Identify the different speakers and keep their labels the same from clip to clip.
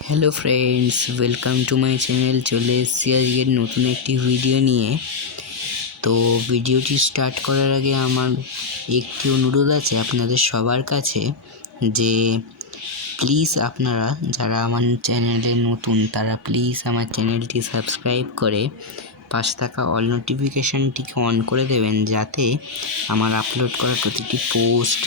Speaker 1: Hello friends welcome to my channel চলে এসেছি আজকের নতুন একটি ভিডিও নিয়ে। তো ভিডিওটি স্টার্ট করার আগে আমার একটি অনুরোধ আছে আপনাদের সবার কাছে যে প্লিজ আপনারা যারা আমার চ্যানেলে নতুন, তারা প্লিজ আমার চ্যানেলটি সাবস্ক্রাইব করে পাশে থাকা অল নোটিফিকেশানটিকে অন করে দেবেন যাতে আমার আপলোড করা প্রতিটি পোস্ট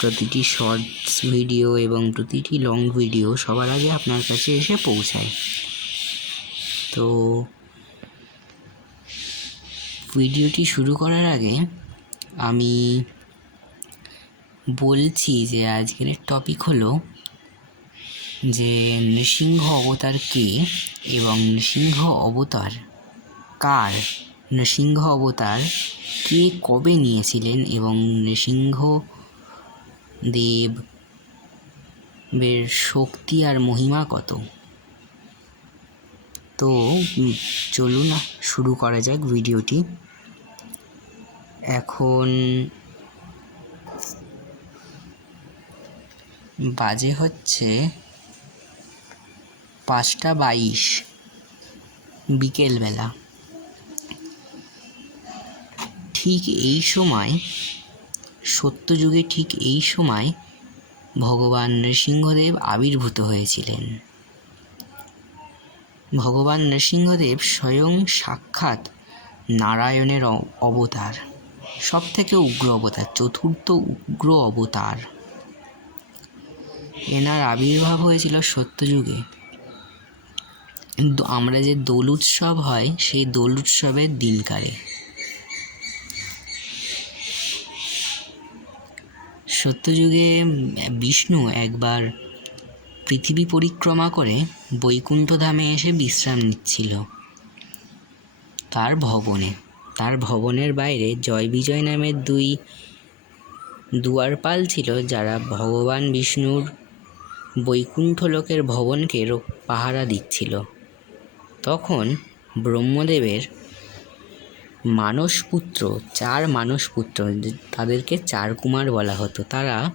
Speaker 1: প্রতিটি শর্টস ভিডিও এবং প্রতিটি লং ভিডিও সবার আগে আপনার কাছে এসে পৌঁছায়। তো ভিডিওটি শুরু করার আগে আমি বলছি যে আজকের টপিক হলো যে নৃসিংহ অবতার কে এবং নৃসিংহ অবতার কার? নৃসিংহ অবতার কে কবে নিয়েছিলেন এবং নৃসিংহ দেব, বের শক্তি আর মহিমা কত? তো চলুন শুরু করা যাক ভিডিওটি। এখন বাজে হচ্ছে পাঁচটা বাইশ, বিকেলবেলা। ঠিক এই সময় সত্যযুগে ঠিক এই সময় ভগবান নৃসিংহদেব আবির্ভূত হয়েছিলেন। ভগবান নৃসিংহদেব স্বয়ং সাক্ষাৎ নারায়ণের অবতার সব থেকে উগ্র অবতার, চতুর্থ উগ্র অবতার। এনার আবির্ভাব হয়েছিল সত্যযুগে। আমরা যে দোল উৎসব হয়, সেই দোল উৎসবের দিনকারে সত্যযুগে বিষ্ণু একবার পৃথিবী পরিক্রমা করে বৈকুণ্ঠ ধামে এসে বিশ্রাম নিচ্ছিল। তার ভবনে, তার ভবনের বাইরে জয় বিজয় নামের দুই দুয়ারপাল ছিল যারা ভগবান বিষ্ণুর বৈকুণ্ঠ লোকের ভবনকে পাহারা দিচ্ছিল। তখন ব্রহ্মদেবের মানসপুত্র, চার মানসপুত্র, তাদেরকে চার কুমার বলা হতো। তারা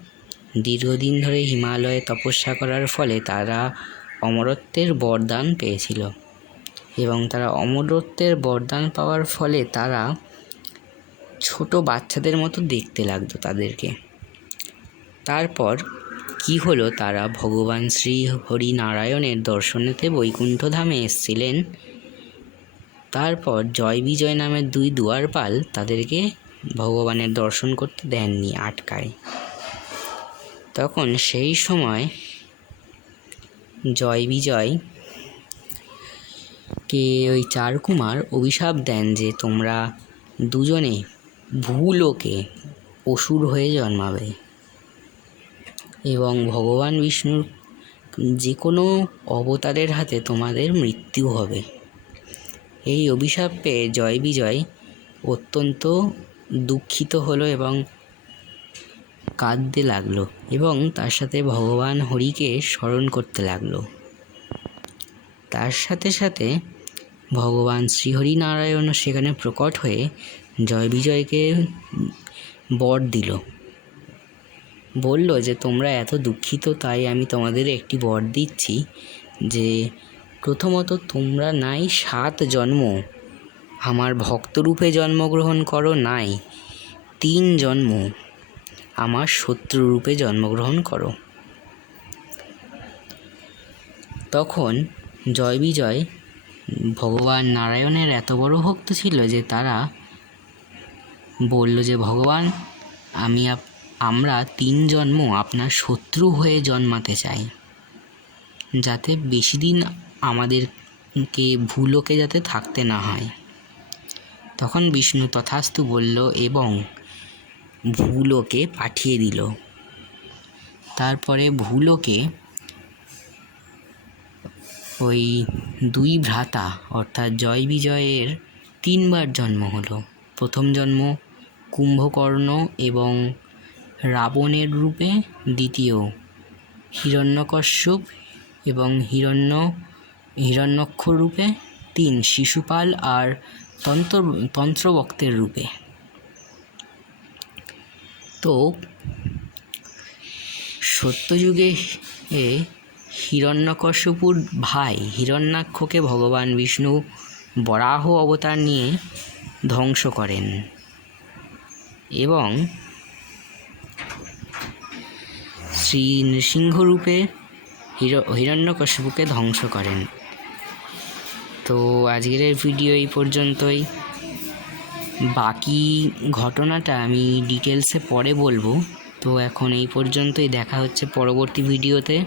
Speaker 1: দীর্ঘদিন ধরে হিমালয়ে তপস্যা করার ফলে তারা অমরত্বের বরদান পেয়েছিল এবং তারা অমরত্বের বরদান পাওয়ার ফলে তারা ছোট বাচ্চাদের মতো দেখতে লাগতো তাদেরকে। তারপর কি হলো? তারা ভগবান শ্রী হরি নারায়ণের দর্শনেতে বৈকুণ্ঠ ধামে এসেছিলেন। তারপর জয় বিজয় নামের দুই দুয়ারপাল তাদেরকে ভগবানের দর্শন করতে দেননি আটকায়। তখন সেই সময় জয় বিজয় কে ওই চার কুমার অভিশাপ দেন যে তোমরা দুজনে ভূলোকে অসুর হয়ে জন্মাবে এবং ভগবান বিষ্ণুর যে কোনো অবতারের হাতে তোমাদের মৃত্যু হবে। এই অভিশাপ পেয়ে জয় বিজয় অত্যন্ত দুঃখিত হলো এবং কাঁদতে লাগল এবং তার সাথে ভগবান হরিকে স্মরণ করতে লাগল। তার সাথে সাথে ভগবান শ্রীহরিনারায়ণও সেখানে প্রকট হয়ে জয় বিজয়কে বর দিল। বলল যে, তোমরা এত দুঃখিত, তাই আমি তোমাদের একটি বর দিচ্ছি যে প্রথমত তোমরা নাই সাত জন্ম। আমার ভক্তরূপে জন্মগ্রহণ করো নাই, তিন জন্ম। আমার শত্রুরূপে জন্মগ্রহণ করো। তখন জয় বিজয় ভগবান নারায়ণের এত বড় ভক্ত ছিল যে তারা বলল যে, ভগবান, আমি আমরা তিন জন্ম আপনার শত্রু হয়ে জন্মাতে চাই। যাতে বেশি দিন আমাদেরকে ভুলোকে যাতে থাকতে না হয়। তখন বিষ্ণু তথাস্তু বলল, এবং ভুলোকে পাঠিয়ে দিল। তারপরে ভুলোকে ওই দুই ভ্রাতা, অর্থাৎ জয় বিজয়ের তিনবার জন্ম হলো। প্রথম জন্ম কুম্ভকর্ণ এবং রাবণের রূপে, দ্বিতীয় হিরণ্যকশ্যপ এবং হিরণ্য হিরণ্যক্ষ রূপে তিন শিশুপাল আর তন্ত্র, তন্ত্রবক্তের রূপে। তো, সত্যযুগে এ হিরণ্যকশ্যপুর ভাই হিরণ্যাক্ষকে ভগবান বিষ্ণু বরাহ অবতার নিয়ে ধ্বংস করেন এবং শ্রী নৃসিংহরূপে হির, হিরণ্যকশ্যপুকে ধ্বংস করেন। তো আজকের ভিডিও এই পর্যন্তই। বাকি ঘটনাটা আমি ডিটেলসে পরে বলব। তো এখন এই পর্যন্তই, দেখা হচ্ছে পরবর্তী ভিডিওতে